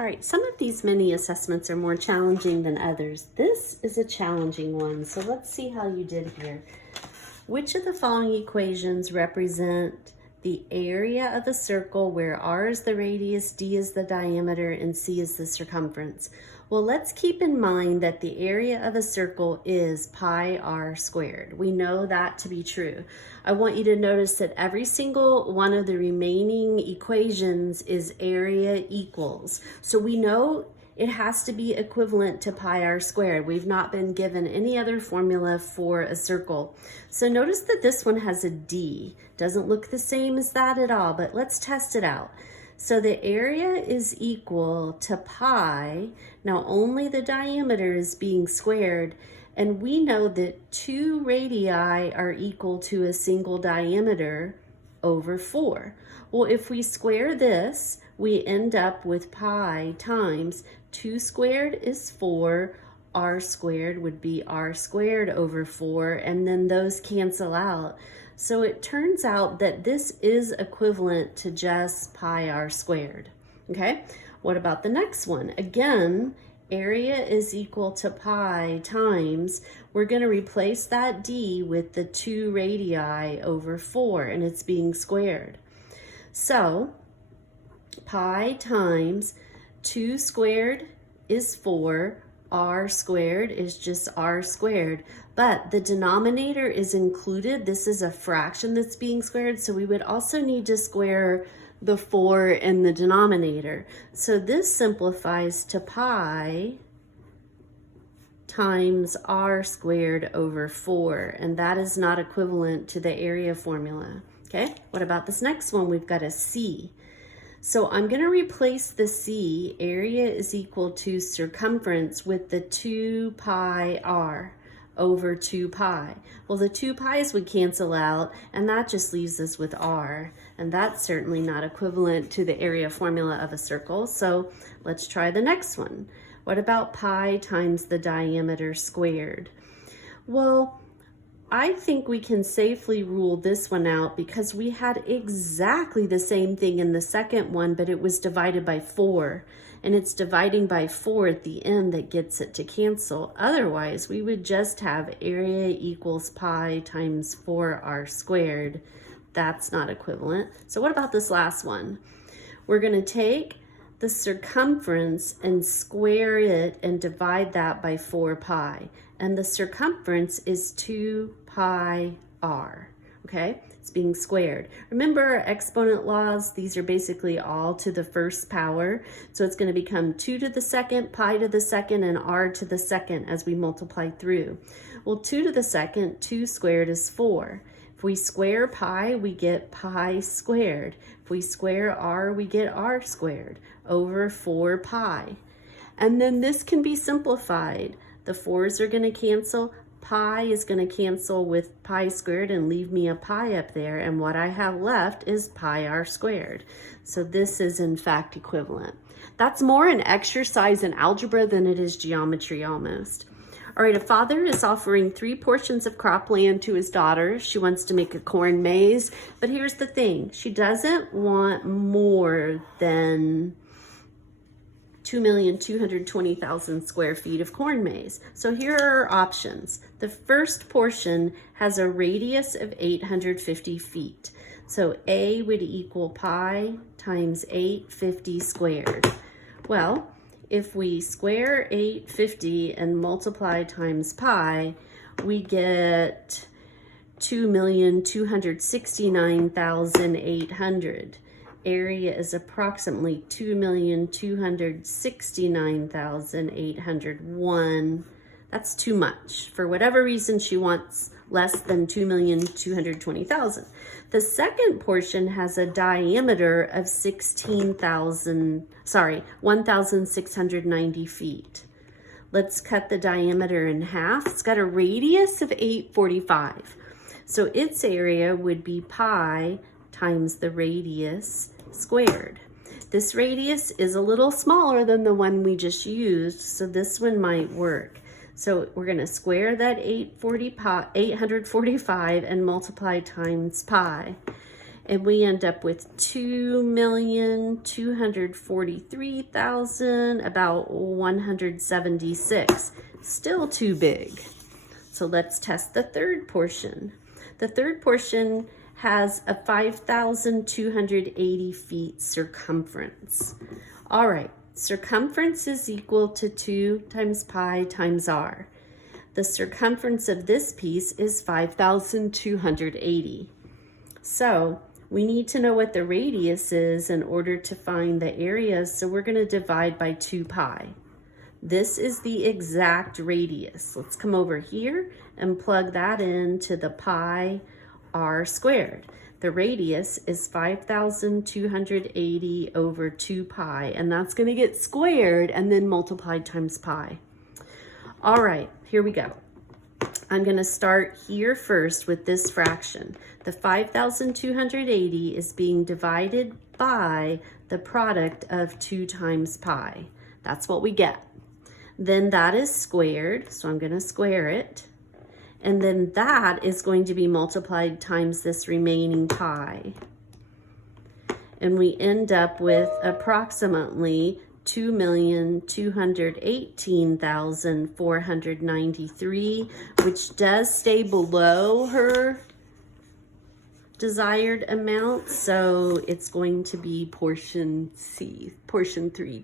All right, some of these mini assessments are more challenging than others. This is a challenging one, so let's see how you did here. Which of the following equations represent the area of a circle where r is the radius, d is the diameter, and c is the circumference? Well, let's keep in mind that the area of a circle is pi r squared. We know that to be true. I want you to notice that every single one of the remaining equations is area equals. So we know it has to be equivalent to pi r squared. We've not been given any other formula for a circle. So notice that this one has a d. Doesn't look the same as that at all, but let's test it out. So the area is equal to pi. Now only the diameter is being squared, and we know that 2 radii are equal to a single diameter over 4. Well, if we square this, we end up with pi times 2 squared is 4, r squared would be r squared over 4, and then those cancel out. So it turns out that this is equivalent to just pi r squared. Okay, what about the next one? Again, area is equal to pi times, we're going to replace that d with the 2 radii over 4, and it's being squared. So pi times 2 squared is 4, r squared is just r squared, but the denominator is included. This is a fraction that's being squared, so we would also need to square the 4 in the denominator. So this simplifies to pi times r squared over 4, and that is not equivalent to the area formula. Okay, what about this next one? We've got a c. So I'm going to replace the c, area is equal to circumference, with the 2 pi r over 2 pi. Well, the 2 pi's would cancel out, and that just leaves us with r, and that's certainly not equivalent to the area formula of a circle. So let's try the next one. What about pi times the diameter squared? Well, I think we can safely rule this one out because we had exactly the same thing in the second one, but it was divided by 4, and it's dividing by 4 at the end that gets it to cancel. Otherwise, we would just have area equals pi times 4r squared. That's not equivalent. So what about this last one? We're going to take the circumference and square it and divide that by 4 pi. And the circumference is 2 pi r, okay? It's being squared. Remember our exponent laws? These are basically all to the first power. So it's going to become 2 to the second, pi to the second, and r to the second as we multiply through. Well, 2 to the second, 2 squared is 4. If we square pi, we get pi squared. If we square r, we get r squared over 4 pi. And then this can be simplified. The 4's are going to cancel. Pi is going to cancel with pi squared and leave me a pi up there. And what I have left is pi r squared. So this is in fact equivalent. That's more an exercise in algebra than it is geometry almost. All right, a father is offering 3 portions of cropland to his daughter. She wants to make a corn maze. But here's the thing. She doesn't want more than 2,220,000 square feet of corn maze. So here are our options. The first portion has a radius of 850 feet. So A would equal pi times 850 squared. Well, if we square 850 and multiply times pi, we get 2,269,800. Area is approximately 2,269,801. That's too much. For whatever reason, she wants less than 2,220,000. The second portion has a diameter of 1,690 feet. Let's cut the diameter in half. It's got a radius of 845. So its area would be pi times the radius squared. This radius is a little smaller than the one we just used, so this one might work. So we're going to square that 845 and multiply times pi. and we end up with 2,243,000, about 176. Still too big. So let's test the third portion. The third portion has a 5,280 feet circumference. All right, circumference is equal to 2 times pi times r. The circumference of this piece is 5,280. So we need to know what the radius is in order to find the area, so we're going to divide by 2 pi. This is the exact radius. Let's come over here and plug that into the pi r squared. The radius is 5,280 over 2 pi, and that's going to get squared and then multiplied times pi. All right, here we go. I'm going to start here first with this fraction. The 5,280 is being divided by the product of 2 times pi. That's what we get. Then that is squared, so I'm going to square it. And then that is going to be multiplied times this remaining pi. And we end up with approximately 2,218,493, which does stay below her desired amount. So it's going to be portion C, portion 3.